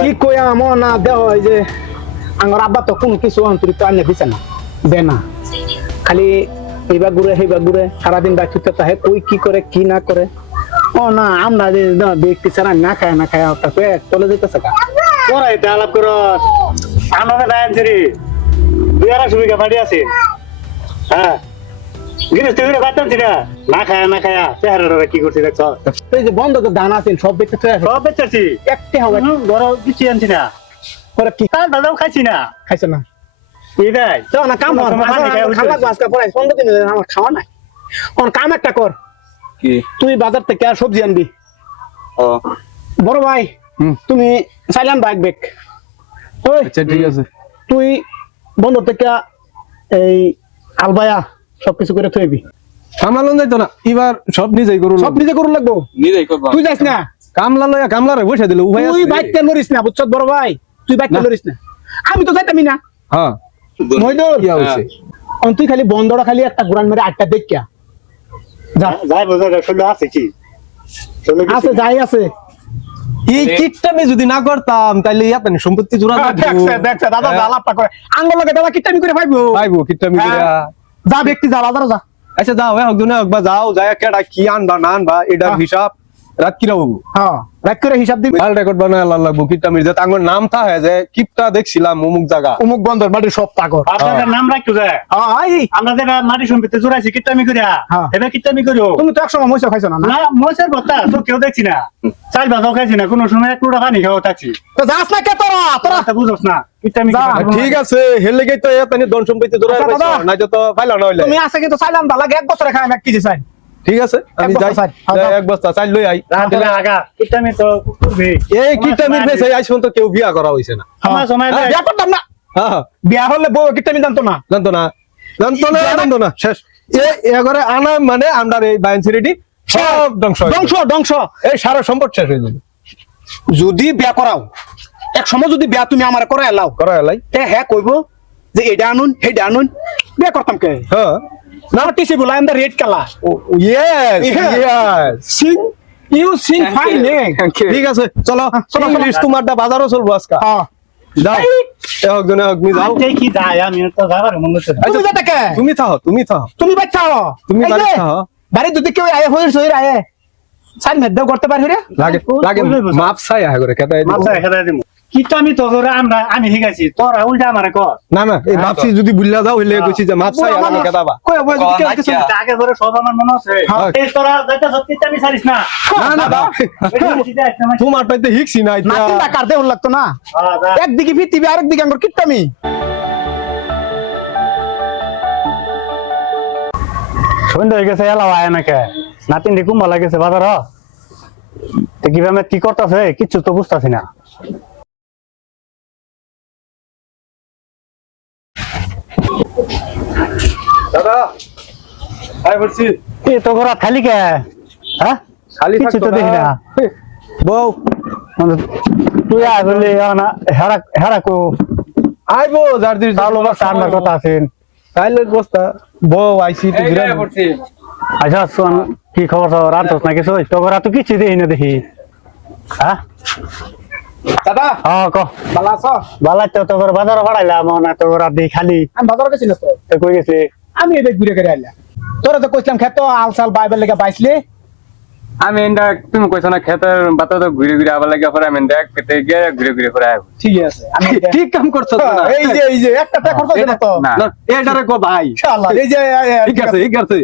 কি কই আমো না দেহ এই যে আমার আব্বা তো কোনো কিছু অন্তরিত আনে দিছে না দে না খালি এইবার ঘুরে সারাদিন বাকি তাহে কই কি করে কি না করে ও না আমরা যে ব্যক্তি ছাড়া না খায় তাকে চলে যেতেছে তোরা এটা আলাপ করো আমাদের দায়ন দুই আড়াই সুবিধা বাড়ি আছে হ্যাঁ গিরিশ তুই বাড়তাম না খায়া চেহারা কি করছি দেখছ এই যে বন্ধ তো দান আছেন সব বেচে সব বেচাচ্ছি একটি হবে বড় কিছু আনছি না করে কি তার দাদাও খাইছি না খাইছে না এটাই তো না কাম খালা আজকে পড়াই 15 দিন আমার খাওয়া নাই কোন কাম একটা কর কি তুই বাজার থেকে আর সবজি আনবি ও বড় ভাই তুমি চাইলাম বাইক বেক ওই আচ্ছা ঠিক আছে তুই বন্ধ থেকে এই আলবায়া সবকিছু করে থইবি কামলা যাইতো না এবার সব নিজেই করু সব নিজে করু লাগবো নিজেই করব তুই যাস না কামলা লয়া কামলারে বসে দিল উভয় তুই বাইকটা লরিস না বুঝছ বড় ভাই তুই বাইকটা লরিস না আমি তো যাইতামই না হ্যাঁ মইদুল কি হইছে তুই খালি বন্ধড়া খালি একটা গুরান মেরে আটটা দেখিয়া যা যাই বোঝা শুনলে আছে কি আছে যাই আছে এই কিটটামি যদি না করতাম তাইলে ইয়াত না সম্পত্তি জোড়া দেখছে দাদা জালাপটা করে আঙ্গুল লাগে দাদা কিটামি করে পাইবো পাইবো কিটটামি করে যা ব্যক্তি যা বাজারে যা আচ্ছা যাও হোক দুনে একবার যাও যায় কেডা কি আনবা না আনবা এটার হিসাব রাত কি রাখবো হ্যাঁ রাত করে হিসাব দিবি কাল রেকর্ড বানায় লাগবো কিটটামির যে তাঙ্গর নাম থাকে যে কিপটা দেখছিলাম অমুক জায়গা অমুক বন্দর বাড়ির সব পাগল আপনাদের নাম রাখতো যায় আমাদের মাটি সম্পত্তি জোড়াইছি কিট্টামি করিয়া এবার কিট্টামি করিও তুমি তো একসময় মহিষা খাইছো না না মহিষের ভর্তা তো কেউ দেখছি না চাল ভাজাও খাইছি না কোনো সময় এক লোটা পানি খাওয়া থাকছি তো যাস না কে তোরা বুঝোস না কিট্টামি ঠিক আছে হেলে গেই তো এতনি ধন সম্পত্তি জোড়া পাইছো না তো ফাইলা না হইলে তুমি আছে কিন্তু চাইলাম দা লাগে এক বছরে খাই আমি 1 কেজি চাই ঠিক আছে আমি যাই এক বস্তা চাল লই আই রাতে আগা কিট্টামি তো করবে এই কিটটামির বেশে আইছ তো কেউ বিয়া করা হইছে না আমার সময় বিয়া করতাম না হ্যাঁ বিয়া হলে বউ কিটামি জানতো না জানতো না শেষ এগরে আনা মানে আমরা এই বায়নসিরিটি সব ধ্বংস এই সারা সম্পদ শেষ হয়ে যাবে যদি বিয়া করাও এক সময় যদি বিয়া তুমি আমার করে এলাও করা এলাই হ্যাঁ কইবো যে এটা আনুন হেডা আনুন বিয়া করতাম কে হ্যাঁ না টিসি বলা and red colour yes sing you sing fine ঠিক আছে চলো ইংলিশ তোমারটা বাজারও চলবো আজকে যাও একজনে মি যাও কি যায় আমি তো যাবার মন হচ্ছে তুমি যাতে কে তুমি থাও তুমি বাচ্চা তুমি বাড়ি থাও বাড়ি যদি কেউ আয় হইর আয় সাইন মেদ করতে পারি রে লাগে মাপ চাই আয় করে কেটাই মাপ চাই কেটাই দিমু কিট্টামি তো করে আমি শিখাইছি তোরা উল্টা আমারে কর না এই মাপসি যদি বুঝলা যাও হইলে কইছি যে মাপ চাই আর আমি কেটাবা কই বই যদি কেউ কিছু আগে ধরে সব আমার মনে আছে এই তোরা যাইতে সব কিট্টামি ছাড়িস না না তোমার পাইতে হিকছি না না তিনটা কার দেওয়া লাগতো না একদিকে পৃথিবী আরেকদিকে আঙ্গুর কিট্টামি সন্ধ্যা হয়ে গেছে এলাও আয় নাকি নাতিন রে কুম্বা লাগেছে বাজার তো কিভাবে কি করতেছে কিচ্ছু তো বুঝতেছি না দাদা আই বলছি এই তো ঘর খালি কে হ্যাঁ খালি কিছু তো দেখি না বউ তুই আয় বললি না হেরা কো আইবো জারদির তাহলে বাস আমার কথা আছেন তাইলের বস্তা বউ আইছি তো বিরাট আচ্ছা শোন কি খবর সব রান্তস না কিছু তো ঘর তো কিছু দেখি না দেখি হ্যাঁ দাদা হ্যাঁ ক ভালো আছো ভালো তো ঘর বাজার ভাড়াইলাম না তো ঘর দি খালি আমি বাজার গেছি না তো কই গেছে আমি এবে ঘুরে করে আইলাম তোরা তো কইছিলাম খেতো আলসাল বাইবেল লেগে বাইছলি আমি এন্ডা তুমি কইছ না খেতের বাতা তো ঘুরে আবার লাগে পরে আমি দেখ খেতে গিয়ে ঘুরে পরে আইব ঠিক আছে আমি ঠিক কাম করছো না এই যে একটা টা করছ না তো না এটারে কো ভাই ইনশাআল্লাহ এই যে ঠিক আছে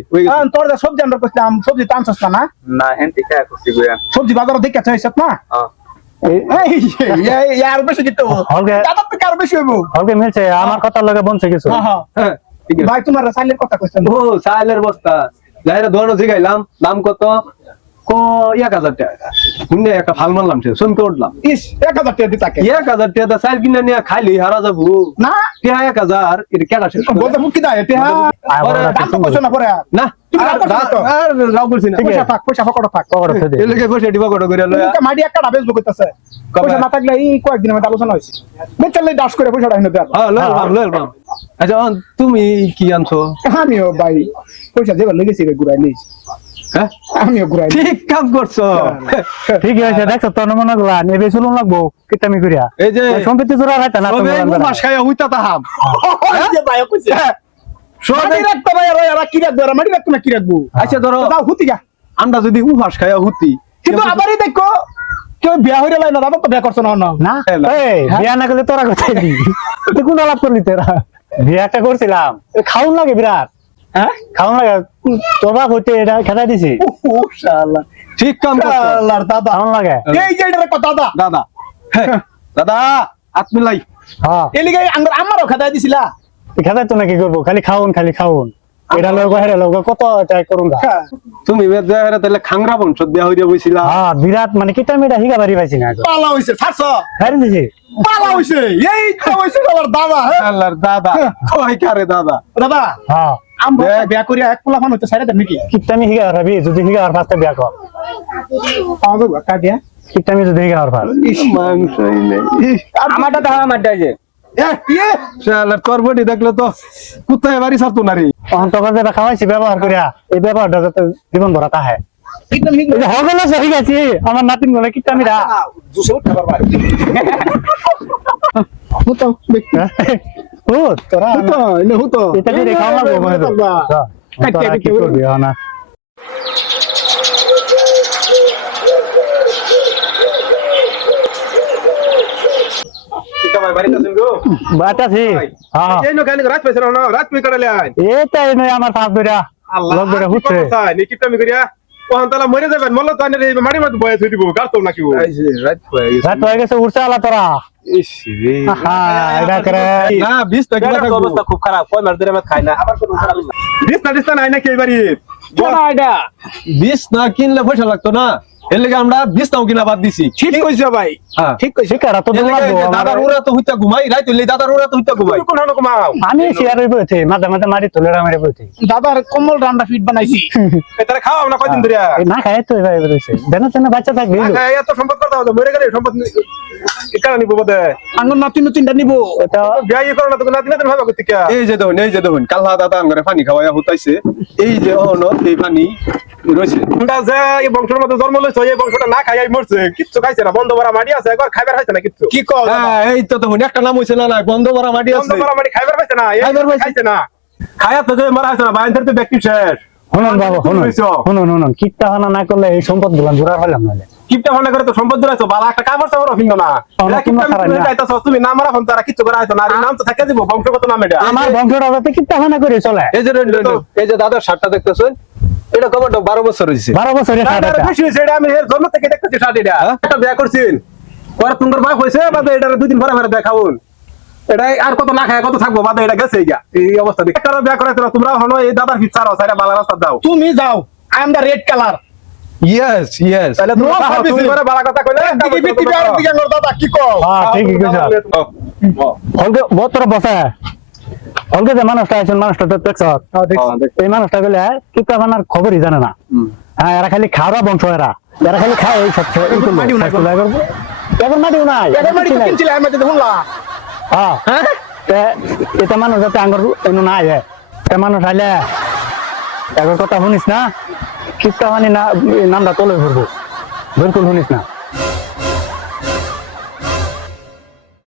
তোর যে সবজি আমরা কইছিলাম সবজি টানছস না না হেন ঠিক আছে করছি গুয়া সবজি বাজারে দেখে চাইছ না এই আর বেশি কিতো দাদা তো কার বেশি হইবো ওকে মিলছে আমার কথা লাগে বলছে কিছু হ্যাঁ ঠিক আছে ভাই তোমার সাইলের কথা কইছেন ও সাইলের বস্তা যাইরা দোনো জিগাইলাম দাম কত কো 1000 টাকা শুনে একটা ফাল মারলাম সে শুনতে উঠলাম ইস 1000 টাকা দিতাকে 1000 টাকা সাইল কিনে নিয়ে খাইলি হারা যাবো না 1000 এটা কেডা শেষ বলতে মুকি দাও এটা দাম তো কইছ না পরে না তুমি রাগ করছ তো আর রাগ করছি না পয়সা পকড় থাক এর লাগে পয়সা দিবা কত করে লয়া তুমি মাটি একটা ডাবেস কইতাছে পয়সা না থাকলে এই কয়েকদিনের মধ্যে আলোচনা হইছে বেচালে দাস করে পয়সাটা হিনে দেব হ্যাঁ লয়াম আচ্ছা তুমি কি আনছো আমিও ভাই পয়সা দেবার লেগেছি রে ঘুরাই নিস হ্যাঁ আমিও ঘুরাই ঠিক কাম করছো ঠিক আছে দেখছো তোর মনে গুলা নেবে চলুন লাগবো কিতামি করিয়া এই যে সম্পত্তি জোড়া হয় না তবে মাস খাইয়া হইতা তাহাম যে ভাই কইছে মাটি রাখতো ভাই আর কি রাখবো আর মাটি রাখতো না কি রাখবো আচ্ছা ধরো দাও হুতি গা আমরা যদি উহাস খাইয়া হুতি কিন্তু আবারই দেখো কেউ বিয়া হইরে লাই না দাদা তো বিয়া করছ না না না এই বিয়া না করলে তোরা কোথায় দি তুই কোন আলাপ করলি তোরা বিয়াটা করছিলাম খাউন লাগে বিরাট হ্যাঁ খাউন লাগে তোর বাপ হইতে এটা খেতা দিছি ও শালা ঠিক কাম করছো শালার দাদা খাউন লাগে এই যে এটা কথা দাদা দাদা হ্যাঁ, দাদা আত্মিলাই হ্যাঁ এলিগে আমারও খাতায় দিছিলা খেতা তো না কি করবো খালি খাউন এটা লোক হেরে লোক কত ট্রাই করুন গা তুমি বেজারে তাহলে খাংরা বংশ বিয়া হইয়া বইছিলা হ্যাঁ বিরাট মানে কিতামিটা হিগা বাড়ি পাইছি না পালা হইছে ছাড়ছ হারি দিছি পালা হইছে এই তো হইছে আমার দাদা হ্যাঁ আল্লাহর দাদা কই কারে দাদা দাদা হ্যাঁ আমরা বিয়া করিয়া এক পোলা ফান হইতে সাইরা দেন নাকি কিতামি হিগা হারাবি যদি হিগা আর পাঁচটা বিয়া কর পাওয়া যাবে কাটিয়া কিতামি যদি হিগা আর পাঁচ মাংসই নেই আমারটা তো আমারটা যে শালার তোর বডি দেখলে তো কোথায় বাড়ি ছাড়তো না রে অন্তকাল যেটা খাওয়াইছি ব্যবহার করিয়া এই ব্যবহারটা যাতে জীবন ভরা তাহে একদম ঠিক হবে না ঠিক আছে আমার নাতিন গুলো কিতামিরা জুসে উঠতে পারবা হতো দেখতে ও তোরা হতো না হতো এটা দিয়ে খাওয়া লাগবে মনে হয় তোরা কি করবি না আমার বাড়ি কাছেন গো বাটাছি হ্যাঁ এই নো কালি রাত পয়সা না রাত পই কাটালে আই এটাই নয় আমার পাঁচ ধরা লোক ধরে হুচ্ছে নি কিপটা মি করিয়া ওখান তালা মরে যাবেন মল্ল তো আনে মাড়ি মাঝে বয়ে থই দিব গাড়তো নাকি ও রাত হয়ে গেছে উঠছে আলা তোরা ইস রে হ্যাঁ এটা করে না 20 টাকা এটা অবস্থা খুব খারাপ কয় মার ধরে আমি খাই না আবার কোনো খারাপ না 20 টাকা নাই নাকি এবারে কেনা এটা 20 না কিনলে পয়সা লাগতো না এর লাগি আমরা 20 টাও কিনা বাদ দিছি ঠিক কইছো ভাই হ্যাঁ ঠিক কইছো শিকারা তো দাদার ওরা তো হইতা ঘুমাই রাত হইলে দাদার ওরা তো হইতা ঘুমাই কোন হানো কমাও আমি শেয়ারে বইতে মাঝে মাঝে মারি তুলে মারি বইতে দাদার কম্বল রান্না ফিট বানাইছি এটারে খাওয়াও না কয়দিন ধরে না খায় তো এবার রয়েছে দেনা তেনা বাচ্চা থাকবে এত সম্পদ করতে হবে মরে গেলে সম্পদ একারা নিব বোধ আঙ্গুর নাতি নতুনটা নিব এটা বিয়া ইয়ে করো না তো নাতি নাতি ভাবে করতে কে এই যে দেখুন কাল্লা দাদা আমগরে পানি খাওয়ায়া হতাইছে এই যে অহন এই পানি রইছে আমরা যে এই বংশের মধ্যে জন্ম লইছো এই বংশটা না খাইয়াই মরছে কিচ্ছু খাইছে না বন্ধ করা মাটি আছে একবার খাইবার হইছে না কিচ্ছু কি কও হ্যাঁ এই তো দেখুন একটা নাম হইছে না না বন্ধ করা মাটি বন্ধ আছে করা মাটি খাইবার হইছে না এই খাইবার হইছে। খাইছে না খায়া তো যে মারা হইছে না বাইরে তো ব্যক্তি শেষ শুনুন বাবা শুনুন কিপটা হানা না করলে এই সম্পদ গুলা জোড়া হইলাম নাহলে কিপটা ফোন করে তো সম্পদ ধরাইছো বালা একটা কাপড় চাপড় ফিঙ্গ না আমার এরা কোনো কিপটা খারাপ মিলে না। যাইতাছো তুমি না মারা ফোন তারা কিচ্ছু করা হইতো না আর এই নাম তো থাকে দিব বংশগত নাম এটা আমার বংশটা যাতে কিপটা হানা করে চলে এই যে দাদার শার্টটা দেখতেছেন এটা কবরটা 12 বছর হইছে 12 বছরের না, সাথে এটা বেশি হইছে, এটা আমি এর জন্ম থেকে দেখতেছি শাড়িটা একটা বিয়া করছিন পরে তোমার বাপ হইছে বাদে এটা 2 দিন পরে পরে দেখাউন এটা আর কত না খায় কত থাকবো বাদে এটা গেছে গিয়া এই অবস্থা দেখে একটা বিয়া করে তোমরা হলো এই দাদার ফিচারও সাইডা বালা রাস্তা দাও তুমি যাও I am the red colour yes তাহলে তুমি No বাবা, তুমি service. করে বালা কথা কইলে দিকে বিটি বিয়ার দিকে আঙ্গুর দাদা কি কও হ্যাঁ ঠিকই কইছ অলগে বতর বসে অলগে যে মানুষটা আছেন মানুষটা তো দেখছ এই মানুষটা গেলে কিপটা হানার খবরই জানে না হ্যাঁ এরা খালি খাওয়া বংশ এরা খালি খায় এই সব মাটিও নাই কোনো। এখন মাটিও নাই এটা মাটি তো কিনছিলে আমি তো শুনলা হ্যাঁ এটা মানুষ যাতে আঙ্গুর এনে না আয় এটা মানুষ আইলে একবার কথা শুনিস না কিপটা হানি না নামটা তোলে ঘুরবো বিলকুল শুনিস না